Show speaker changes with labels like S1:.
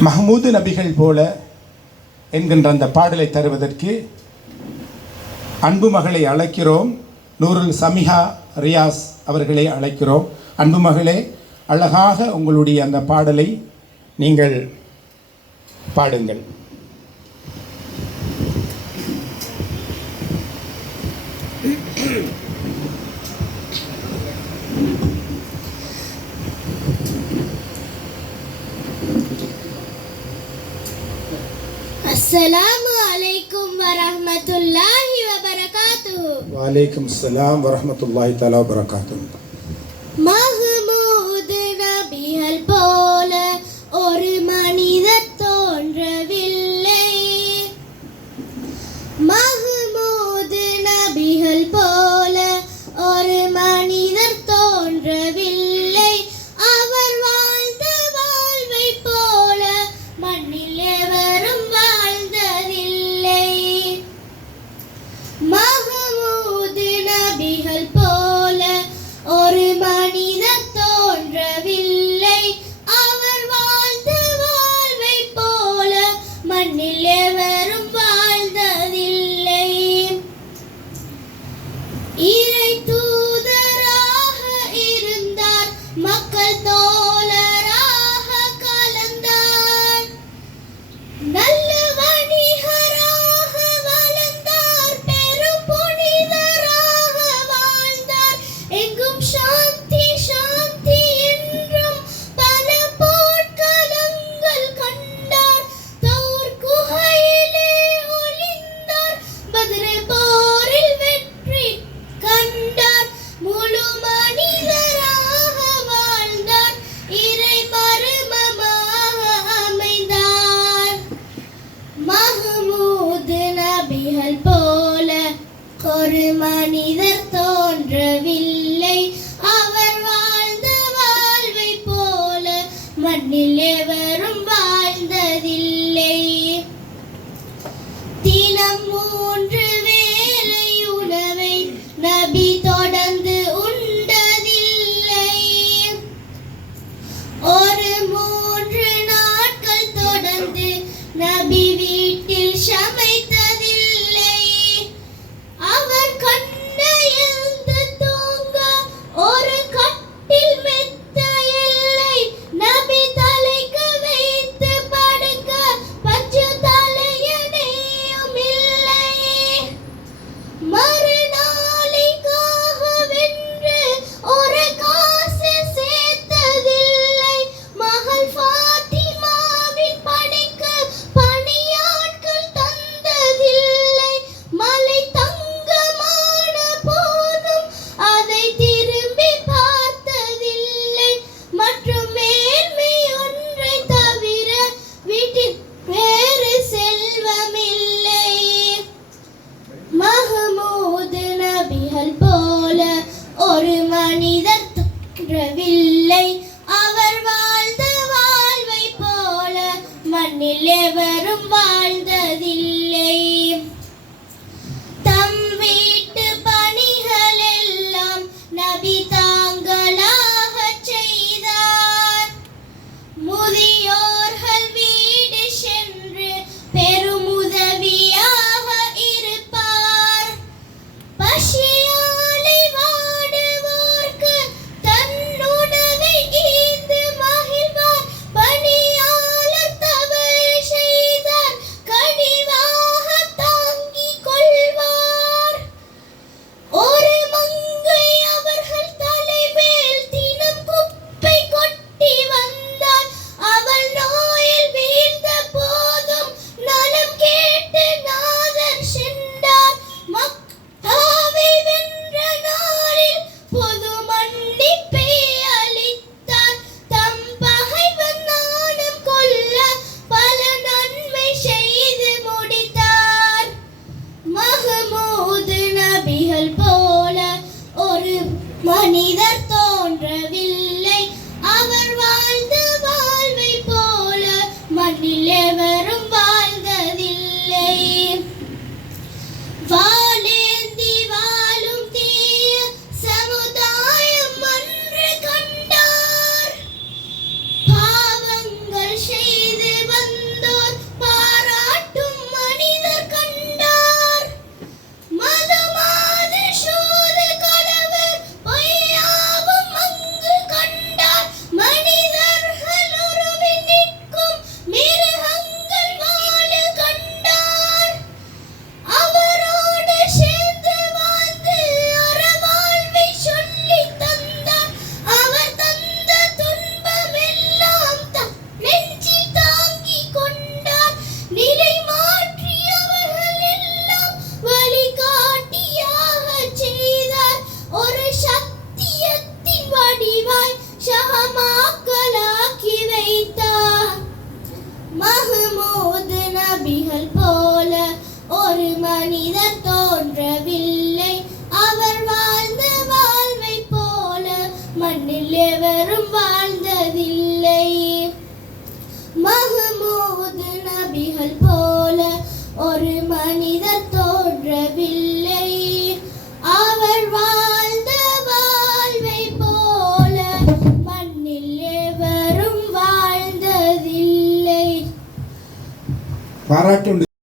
S1: மஹமூது நபிகள் போல என்கின்ற அந்த பாடலை தருவதற்கு அன்பு மகளை அழைக்கிறோம் நூறுல் சமிஹா ரியாஸ் அவர்களை அழைக்கிறோம் அன்பு மகளே அழகாக உங்களுடைய அந்த பாடலை நீங்கள் பாடுங்கள் Thank you.
S2: السلام عليكم ورحمة الله وبركاته.
S1: وعليكم السلام ورحمة
S2: الله تعالى وبركاته. ஒரு மனிதன் தோன்றவில்லை. அவர் வாழ்ந்த வாழ்வை போல மண்ணில் எவரும் வாழ்ந்ததில்லை. இறை கடல் போல ஒரு மனிதர் துறவில்லை அவர் வாழ்ந்த வாழ்வை போல மண்ணில் எவரும் வாழ்ந்ததில்லை. தம் வீட்டு பணிகள் எல்லாம் நபி தாங்களாக செய்தார். முதியோர் மண்ணில் வாழ்ந்ததில்லை மஹமூது நபிகள் போல ஒரு
S1: மணி